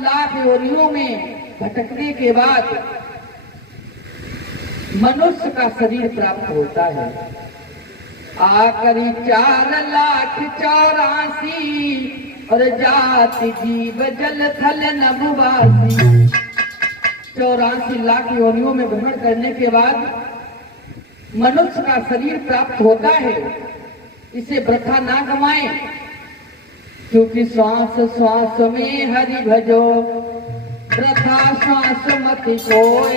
लाख योनियों में भटकने के बाद मनुष्य का शरीर प्राप्त होता है। आकरी 4,84,000 और जाति जीव जल थल नभवासी। 84 लाख योनियों में भ्रमण करने के बाद मनुष्य का शरीर प्राप्त होता है। इसे वृथा ना गवाएं, क्योंकि श्वास श्वास में हरि भजो, वृथा श्वास मत कोय,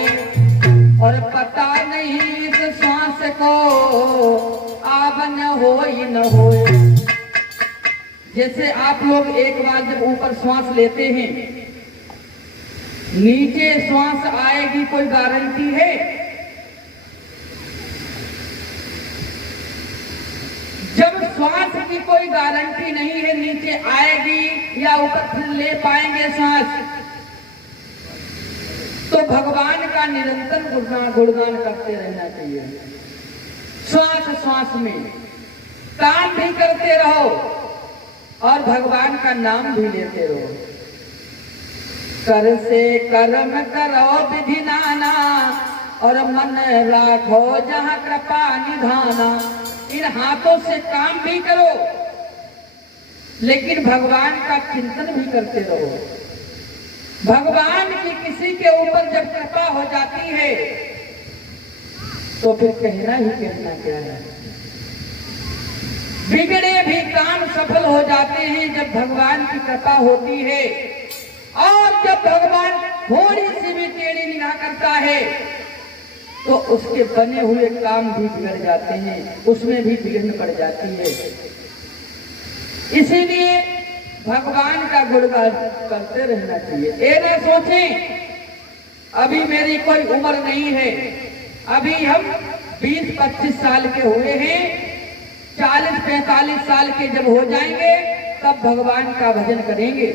और पता नहीं इस श्वास को आवन होय न होय। जैसे आप लोग एक बार जब ऊपर श्वास लेते हैं, नीचे श्वास आएगी कोई गारंटी है? जब श्वास की कोई गारंटी नहीं है, नीचे आएगी या ऊपर फिर ले पाएंगे श्वास, तो भगवान का निरंतर गुणगान करते रहना चाहिए। श्वास श्वास में काम भी करते रहो और भगवान का नाम भी लेते रहो। कर से कर्म करो विधि नाना, और मन राखो जहाँ कृपा निधाना। इन हाथों से काम भी करो, लेकिन भगवान का चिंतन भी करते रहो। भगवान की किसी के ऊपर जब कृपा हो जाती है तो फिर कहना ही कहना क्या है। बिगड़े भी काम सफल हो जाते हैं जब भगवान की कृपा होती है। और जब भगवान थोड़ी सी भी टेढ़ी निगाह करता है तो उसके बने हुए काम भी बिगड़ जाते हैं, उसमें भी विघ्न पड़ जाती है। इसीलिए भगवान का गुणगान करते रहना चाहिए। ये ना सोचें अभी मेरी कोई उम्र नहीं है, अभी हम 20-25 साल के हुए हैं, 40-45 साल के जब हो जाएंगे तब भगवान का भजन करेंगे।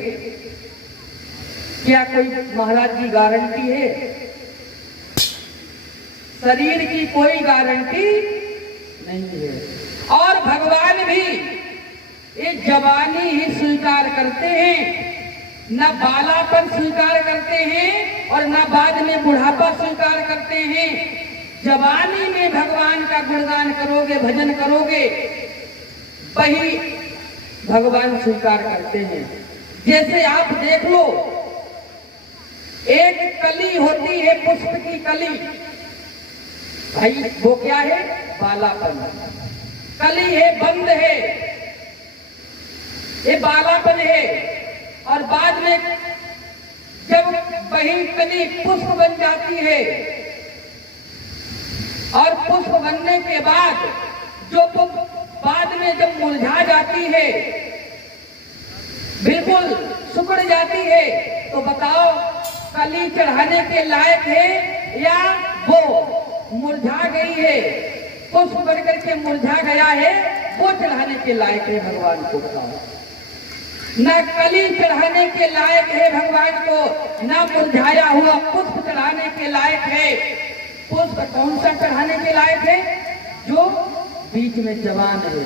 क्या कोई महाराज की गारंटी है? शरीर की कोई गारंटी नहीं है। और भगवान भी ये जवानी ही स्वीकार करते हैं, न बालापन स्वीकार करते हैं और न बाद में बुढ़ापा स्वीकार करते हैं। जवानी में भगवान का गुणगान करोगे, भजन करोगे, वही भगवान स्वीकार करते हैं। जैसे आप देख लो, एक कली होती है, पुष्प की कली, भाई वो क्या है? बालापन। कली है, बंद है, ये बालापन है। और बाद में जब वही कली पुष्प बन जाती है, और पुष्प बनने के बाद जो बाद में जब मुरझा जाती है, बिल्कुल सुकड़ जाती है, तो बताओ कली चढ़ाने के लायक है या वो मुरझा गई है? पुष्प बनकर के मुरझा गया है, वो चढ़ाने के लायक है भगवान को? बताओ। न कली चढ़ाने के लायक है भगवान को, न मुरझाया हुआ पुष्प चढ़ाने के लायक है। पुष्प कौन सा चढ़ाने के लायक है? जो बीच में जवान है।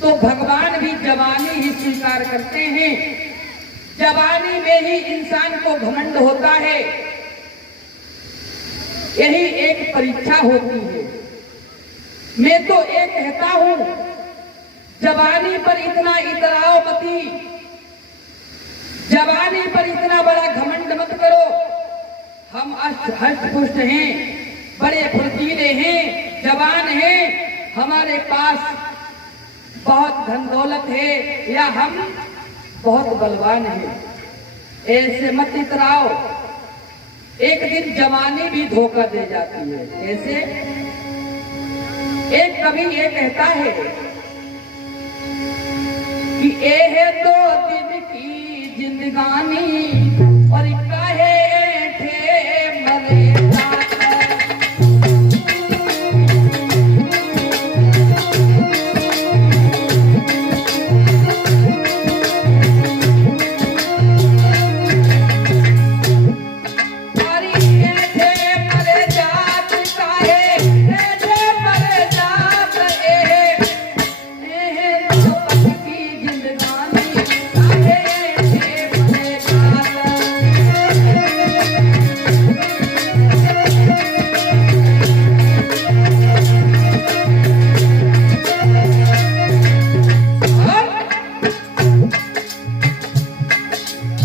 तो भगवान भी जवानी ही स्वीकार करते हैं। जवानी में ही इंसान को घमंड होता है। यही एक परीक्षा होती है। मैं तो एक कहता हूं, जवानी पर इतना इतराओ मती, जवानी पर इतना बड़ा घमंड मत करो। हम हष्ट पुष्ट हैं, बड़े फुर्तीले हैं, जवान हैं, हमारे पास बहुत धन दौलत है, या हम बहुत बलवान हैं। ऐसे मत इतराओ। एक दिन जवानी भी धोखा दे जाती है। कैसे? एक कवि ये कहता है कि ए है 2 दिन की जिंदगानी, और काहे ठे मरे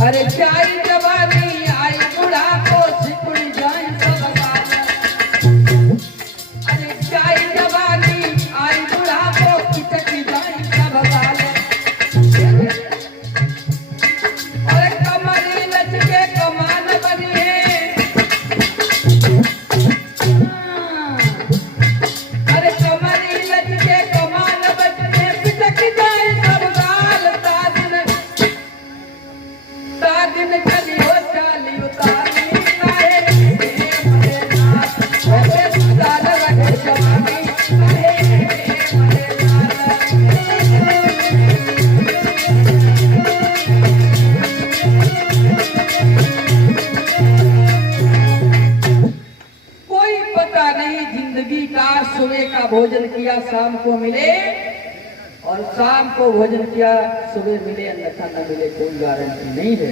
अरे चाई जवानी आई बुढ़ापो सिकुड़ जाए सब काल। अरे चाई जवानी आई बुढ़ापो खिचक जाए सब काल। अरे कमरी लचके कमान बनी है। अरे कमरी लचके कमान बनी है खिचक जाए सब काल। दिन चलियो चालियो ताली काहे मरे नाथ ओसे सुधार रखे जवानी काहे मरे नाथ। कोई पता नहीं जिंदगी का, सुबह का भोजन किया शाम को मिले और शाम को भोजन किया सुबह मिले, अन्यथा न मिले, कोई गारंटी नहीं है।